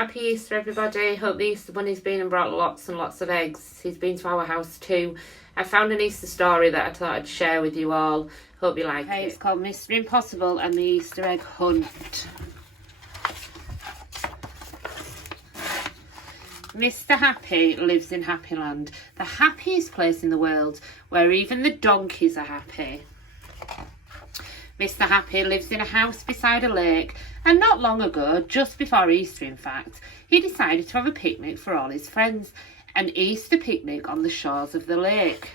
Happy Easter, everybody. Hope the Easter Bunny's been and brought lots and lots of eggs. He's been to our house too. I found an Easter story that I thought I'd share with you all. Hope you like it. It's called Mr. Impossible and the Easter Egg Hunt. Mr. Happy lives in Happyland, the happiest place in the world, where even the donkeys are happy. Mr. Happy lives in a house beside a lake, and not long ago, just before Easter in fact, he decided to have a picnic for all his friends, an Easter picnic on the shores of the lake.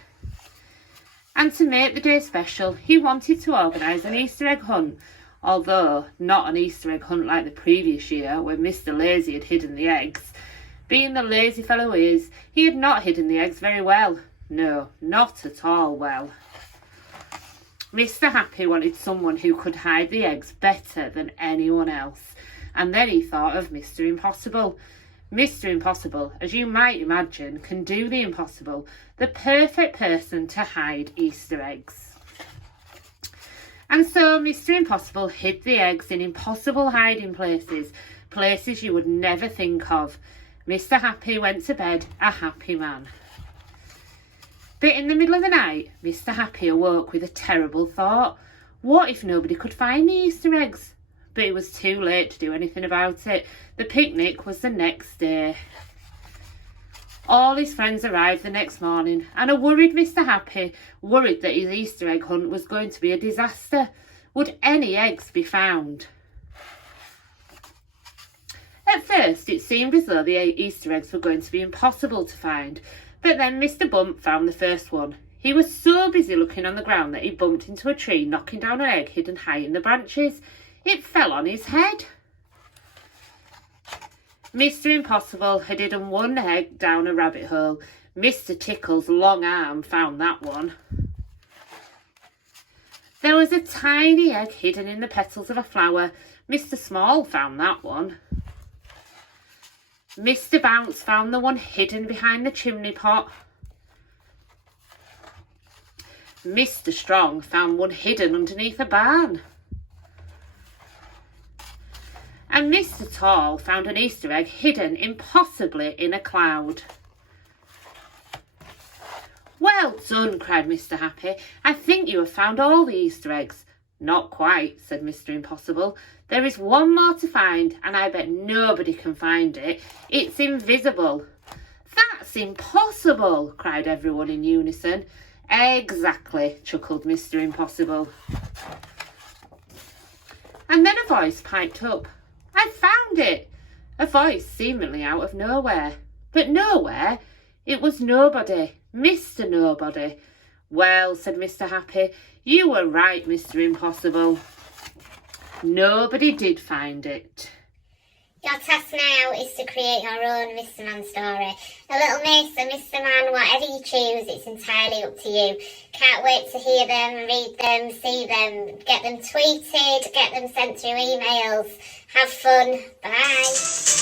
And to make the day special, he wanted to organise an Easter egg hunt, although not an Easter egg hunt like the previous year when Mr. Lazy had hidden the eggs. Being the lazy fellow he is, he had not hidden the eggs very well. No, not at all well. Mr. Happy wanted someone who could hide the eggs better than anyone else, and then he thought of Mr. Impossible. Mr. Impossible, as you might imagine, can do the impossible, the perfect person to hide Easter eggs. And so Mr. Impossible hid the eggs in impossible hiding places, places you would never think of. Mr. Happy went to bed a happy man. But in the middle of the night, Mr. Happy awoke with a terrible thought. What if nobody could find the Easter eggs? But it was too late to do anything about it. The picnic was the next day. All his friends arrived the next morning, and a worried Mr. Happy worried that his Easter egg hunt was going to be a disaster. Would any eggs be found? At first, it seemed as though the Easter eggs were going to be impossible to find, but then Mr. Bump found the first one. He was so busy looking on the ground that he bumped into a tree, knocking down an egg hidden high in the branches. It fell on his head. Mr. Impossible had hidden one egg down a rabbit hole. Mr. Tickle's long arm found that one. There was a tiny egg hidden in the petals of a flower. Mr. Small found that one. Mr. Bounce found the one hidden behind the chimney pot. Mr. Strong found one hidden underneath a barn. And Mr. Tall found an Easter egg hidden impossibly in a cloud. Well done, cried Mr. Happy. I think you have found all the Easter eggs. Not quite, said Mr. Impossible. There is one more to find, and I bet nobody can find it. It's invisible. That's impossible, cried everyone in unison. Exactly, chuckled Mr. Impossible. And then a voice piped up. I found it! A voice seemingly out of nowhere. But nowhere, it was nobody, Mr. Nobody. Well, said Mr. Happy, you were right, Mr. Impossible. Nobody did find it. Your task now is to create your own Mr. Man story. A little miss, a Mr. Man, whatever you choose, it's entirely up to you. Can't wait to hear them, read them, see them, get them tweeted, get them sent through emails. Have fun. Bye.